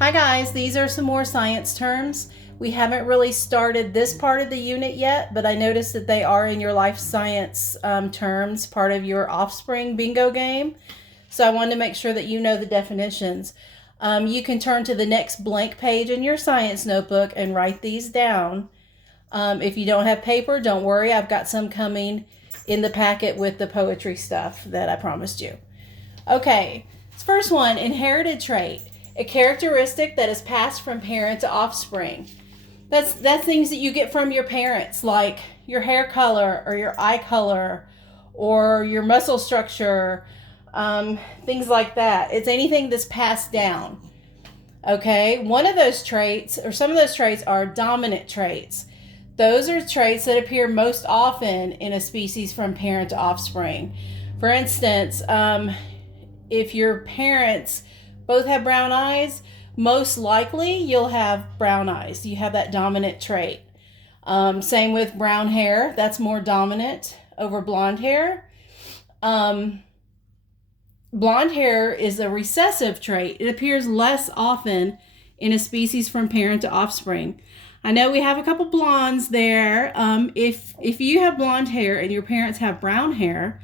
Hi guys, these are some more science terms. We haven't really started this part of the unit yet, but I noticed that they are in your life science terms, part of your offspring bingo game. So I wanted to make sure that you know the definitions. You can turn to the next blank page in your science notebook and write these down. If you don't have paper, don't worry. I've got some coming in the packet with the poetry stuff that I promised you. Okay, first one, inherited trait. A characteristic that is passed from parent to offspring. That's things that you get from your parents, like your hair color or your eye color or your muscle structure, things like that. It's anything that's passed down. Okay, one of those traits, or some of those traits, are dominant traits. Those are traits that appear most often in a species from parent to offspring. For instance, if your parents both have brown eyes, most likely you'll have brown eyes. You have that dominant trait. Same with brown hair. That's more dominant over blonde hair. Blonde hair is a recessive trait. It appears less often in a species from parent to offspring. I know we have a couple blondes there. If you have blonde hair and your parents have brown hair,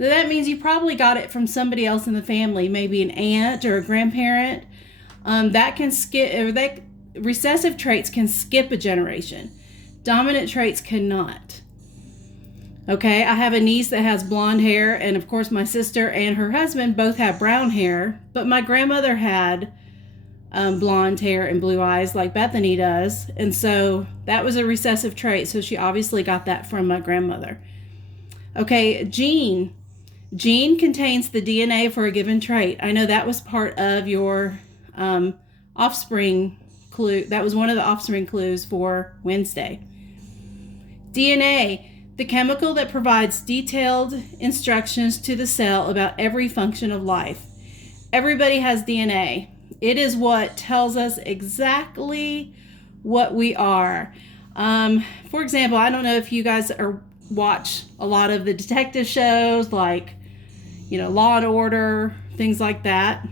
that means you probably got it from somebody else in the family, maybe an aunt or a grandparent. That can skip, or that recessive traits can skip a generation. Dominant traits cannot. Okay, I have a niece that has blonde hair, and of course my sister and her husband both have brown hair, but my grandmother had blonde hair and blue eyes like Bethany does, and so that was a recessive trait, so she obviously got that from my grandmother. Okay, gene. Gene contains the DNA for a given trait. I know that was part of your offspring clue. That was one of the offspring clues for Wednesday. DNA, the chemical that provides detailed instructions to the cell about every function of life. Everybody has DNA. It is what tells us exactly what we are. For example, I don't know if you guys watch a lot of the detective shows like, Law and Order, things like that.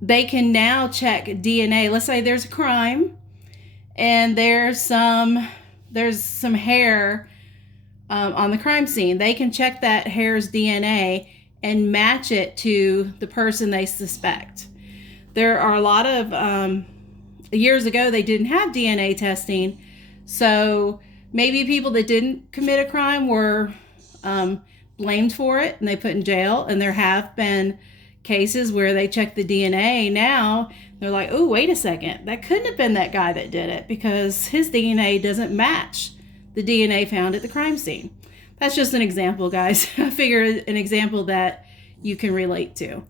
They can now check DNA. Let's say there's a crime and there's some hair on the crime scene. They can check that hair's DNA and match it to the person they suspect. There are a lot of years ago they didn't have DNA testing, so maybe people that didn't commit a crime were blamed for it and they put in jail, and there have been cases where they check the DNA now. They're like, oh, wait a second, that couldn't have been that guy that did it because his DNA doesn't match the DNA found at the crime scene. That's just an example, guys. I figured an example that you can relate to.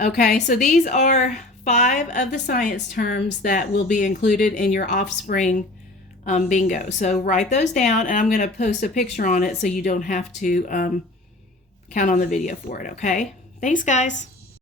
Okay, so these are 5 of the science terms that will be included in your offspring bingo. So write those down, and I'm going to post a picture on it so you don't have to count on the video for it, okay? Thanks, guys.